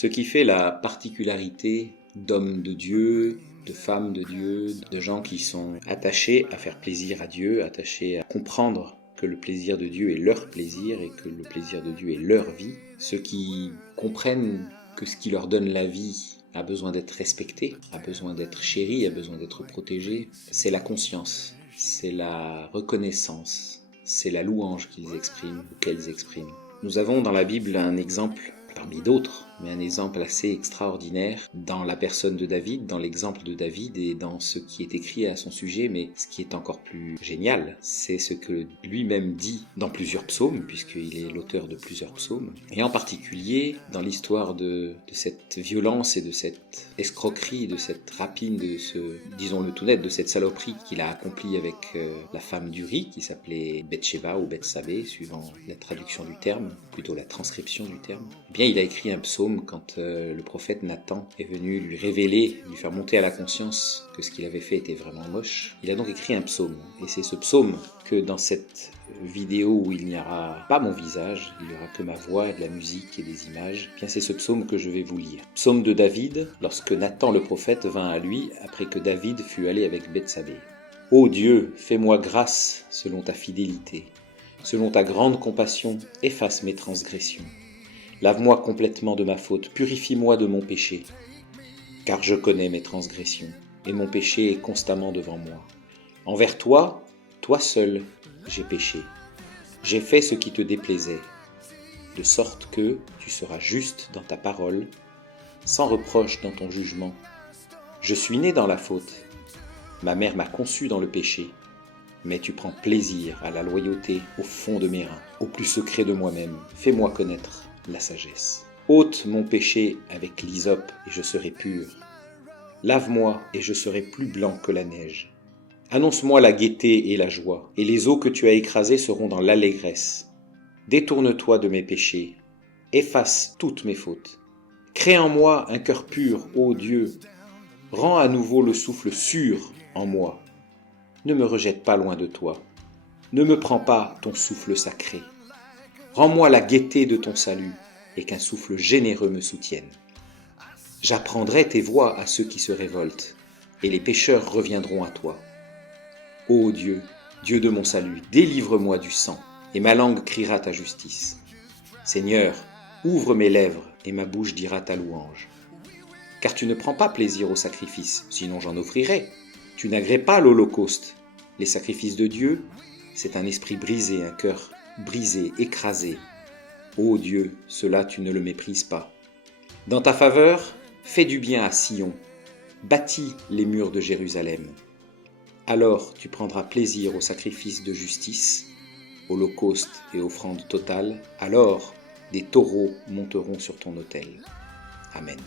Ce qui fait la particularité d'hommes de Dieu, de femmes de Dieu, de gens qui sont attachés à faire plaisir à Dieu, attachés à comprendre que le plaisir de Dieu est leur plaisir et que le plaisir de Dieu est leur vie. Ceux qui comprennent que ce qui leur donne la vie a besoin d'être respecté, a besoin d'être chéri, a besoin d'être protégé. C'est la conscience, c'est la reconnaissance, c'est la louange qu'ils expriment ou qu'elles expriment. Nous avons dans la Bible un exemple parmi d'autres, mais un exemple assez extraordinaire dans la personne de David, dans l'exemple de David et dans ce qui est écrit à son sujet, mais ce qui est encore plus génial, c'est ce que lui-même dit dans plusieurs psaumes, puisqu'il est l'auteur de plusieurs psaumes, et en particulier dans l'histoire de cette violence et de cette escroquerie, de cette rapine, de ce, disons-le tout net, de cette saloperie qu'il a accomplie avec la femme d'Uri, qui s'appelait Bathsheba ou Bethsabée, suivant la traduction du terme, plutôt la transcription du terme. Eh bien, il a écrit un psaume quand le prophète Nathan est venu lui révéler, lui faire monter à la conscience que ce qu'il avait fait était vraiment moche. Il a donc écrit un psaume, et c'est ce psaume que dans cette vidéo où il n'y aura pas mon visage, il n'y aura que ma voix, de la musique et des images, eh bien c'est ce psaume que je vais vous lire. Psaume de David, lorsque Nathan le prophète vint à lui après que David fut allé avec Bethsabée. Ô Dieu, fais-moi grâce selon ta fidélité. Selon ta grande compassion, efface mes transgressions. Lave-moi complètement de ma faute, purifie-moi de mon péché. Car je connais mes transgressions, et mon péché est constamment devant moi. Envers toi, toi seul, j'ai péché. J'ai fait ce qui te déplaisait, de sorte que tu seras juste dans ta parole, sans reproche dans ton jugement. Je suis né dans la faute. Ma mère m'a conçu dans le péché. Mais tu prends plaisir à la loyauté au fond de mes reins, au plus secret de moi-même. Fais-moi connaître la sagesse. Ôte mon péché avec l'hysope et je serai pur. Lave-moi et je serai plus blanc que la neige. Annonce-moi la gaieté et la joie, et les eaux que tu as écrasées seront dans l'allégresse. Détourne-toi de mes péchés, efface toutes mes fautes. Crée en moi un cœur pur, ô Dieu. Rends à nouveau le souffle sûr en moi. Ne me rejette pas loin de toi. Ne me prends pas ton souffle sacré. Rends-moi la gaieté de ton salut et qu'un souffle généreux me soutienne. J'apprendrai tes voies à ceux qui se révoltent et les pécheurs reviendront à toi. Ô Dieu, Dieu de mon salut, délivre-moi du sang et ma langue criera ta justice. Seigneur, ouvre mes lèvres et ma bouche dira ta louange. Car tu ne prends pas plaisir au sacrifice, sinon j'en offrirais. Tu n'agrées pas l'holocauste. Les sacrifices de Dieu, c'est un esprit brisé, un cœur brisé, écrasé. Ô Dieu, cela tu ne le méprises pas. Dans ta faveur, fais du bien à Sion. Bâtis les murs de Jérusalem. Alors tu prendras plaisir aux sacrifices de justice, holocaustes et offrandes totales. Alors des taureaux monteront sur ton autel. Amen.